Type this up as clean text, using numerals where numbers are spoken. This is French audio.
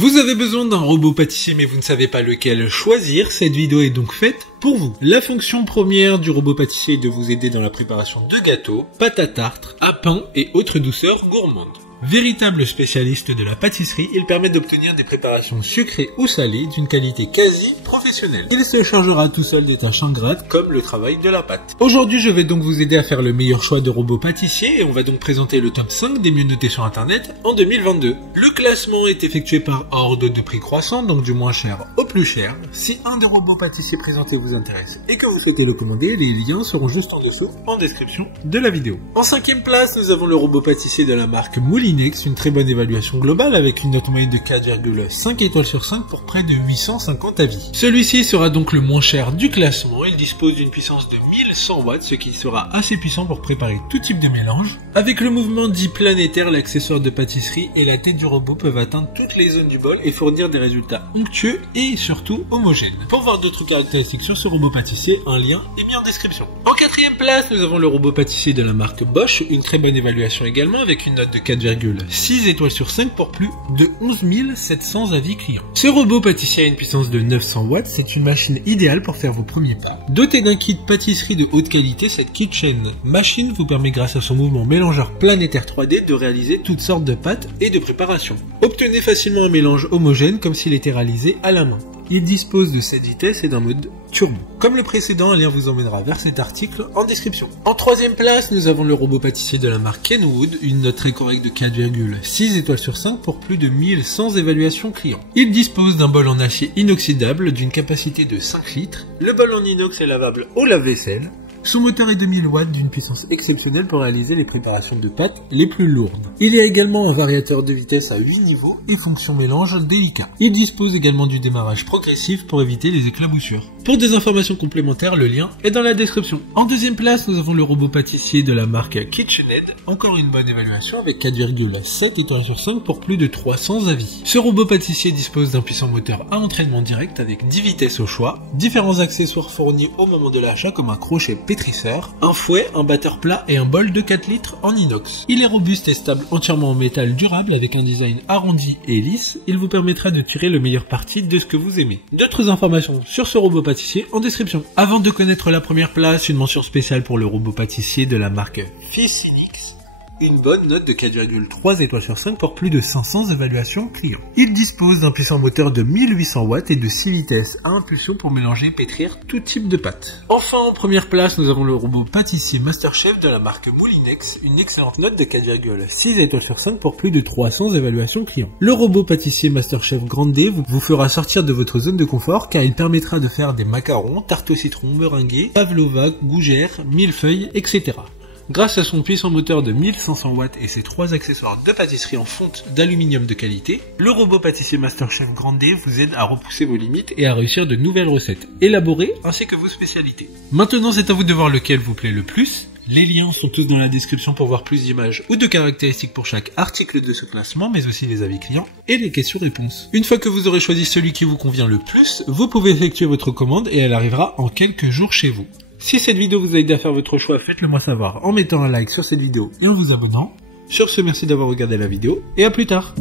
Vous avez besoin d'un robot pâtissier mais vous ne savez pas lequel choisir, cette vidéo est donc faite pour vous. La fonction première du robot pâtissier est de vous aider dans la préparation de gâteaux, pâtes à tarte, à pain et autres douceurs gourmandes. Véritable spécialiste de la pâtisserie, il permet d'obtenir des préparations sucrées ou salées d'une qualité quasi professionnelle. Il se chargera tout seul des tâches ingrates comme le travail de la pâte. Aujourd'hui, je vais donc vous aider à faire le meilleur choix de robot pâtissier et on va donc présenter le top 5 des mieux notés sur internet en 2022. Le classement est effectué par ordre de prix croissant, donc du moins cher au plus cher. Si un des robots pâtissiers présentés vous intéresse et que vous souhaitez le commander, les liens seront juste en dessous en description de la vidéo. En 5e place, nous avons le robot pâtissier de la marque Moulinex, une très bonne évaluation globale avec une note moyenne de 4,5 étoiles sur 5 pour près de 850 avis. Celui-ci sera donc le moins cher du classement, il dispose d'une puissance de 1100 watts, ce qui sera assez puissant pour préparer tout type de mélange. Avec le mouvement dit planétaire, l'accessoire de pâtisserie et la tête du robot peuvent atteindre toutes les zones du bol et fournir des résultats onctueux et surtout homogènes. Pour voir d'autres caractéristiques sur ce robot pâtissier, un lien est mis en description. En 4e place, nous avons le robot pâtissier de la marque Bosch, une très bonne évaluation également avec une note de 4,6 étoiles sur 5 pour plus de 11 700 avis clients. Ce robot pâtissier a une puissance de 900 watts, c'est une machine idéale pour faire vos premiers pas. Doté d'un kit pâtisserie de haute qualité, cette kitchen machine vous permet grâce à son mouvement mélangeur planétaire 3D de réaliser toutes sortes de pâtes et de préparations. Obtenez facilement un mélange homogène comme s'il était réalisé à la main. Il dispose de 7 vitesses et d'un mode turbo. Comme le précédent, un lien vous emmènera vers cet article en description. En 3e place, nous avons le robot pâtissier de la marque Kenwood, une note très correcte de 4,6 étoiles sur 5 pour plus de 1100 évaluations clients. Il dispose d'un bol en acier inoxydable d'une capacité de 5 litres. Le bol en inox est lavable au lave-vaisselle. Son moteur est de 1000 watts d'une puissance exceptionnelle pour réaliser les préparations de pâtes les plus lourdes. Il y a également un variateur de vitesse à 8 niveaux et fonction mélange délicat. Il dispose également du démarrage progressif pour éviter les éclaboussures. Pour des informations complémentaires, le lien est dans la description. En 2e place, nous avons le robot pâtissier de la marque KitchenAid, encore une bonne évaluation avec 4,7 étoiles sur 5 pour plus de 300 avis. Ce robot pâtissier dispose d'un puissant moteur à entraînement direct avec 10 vitesses au choix, différents accessoires fournis au moment de l'achat comme un crochet pétrisseur, un fouet, un batteur plat et un bol de 4 litres en inox. Il est robuste et stable entièrement en métal durable avec un design arrondi et lisse. Il vous permettra de tirer le meilleur parti de ce que vous aimez. D'autres informations sur ce robot pâtissier en description. Avant de connaître la première place, une mention spéciale pour le robot pâtissier de la marque Ficinix. Une bonne note de 4,3 étoiles sur 5 pour plus de 500 évaluations clients. Il dispose d'un puissant moteur de 1800 watts et de 6 vitesses à impulsion pour mélanger et pétrir tout type de pâtes. Enfin, en première place, nous avons le robot pâtissier Masterchef de la marque Moulinex, une excellente note de 4,6 étoiles sur 5 pour plus de 300 évaluations clients. Le robot pâtissier Masterchef Grande vous fera sortir de votre zone de confort car il permettra de faire des macarons, tartes au citron, meringues, pavlova, gougères, millefeuilles, etc. Grâce à son puissant moteur de 1500 watts et ses 3 accessoires de pâtisserie en fonte d'aluminium de qualité, le robot pâtissier Masterchef Grande vous aide à repousser vos limites et à réussir de nouvelles recettes élaborées ainsi que vos spécialités. Maintenant, c'est à vous de voir lequel vous plaît le plus. Les liens sont tous dans la description pour voir plus d'images ou de caractéristiques pour chaque article de ce classement, mais aussi les avis clients et les questions-réponses. Une fois que vous aurez choisi celui qui vous convient le plus, vous pouvez effectuer votre commande et elle arrivera en quelques jours chez vous. Si cette vidéo vous a aidé à faire votre choix, faites-le moi savoir en mettant un like sur cette vidéo et en vous abonnant. Sur ce, merci d'avoir regardé la vidéo et à plus tard.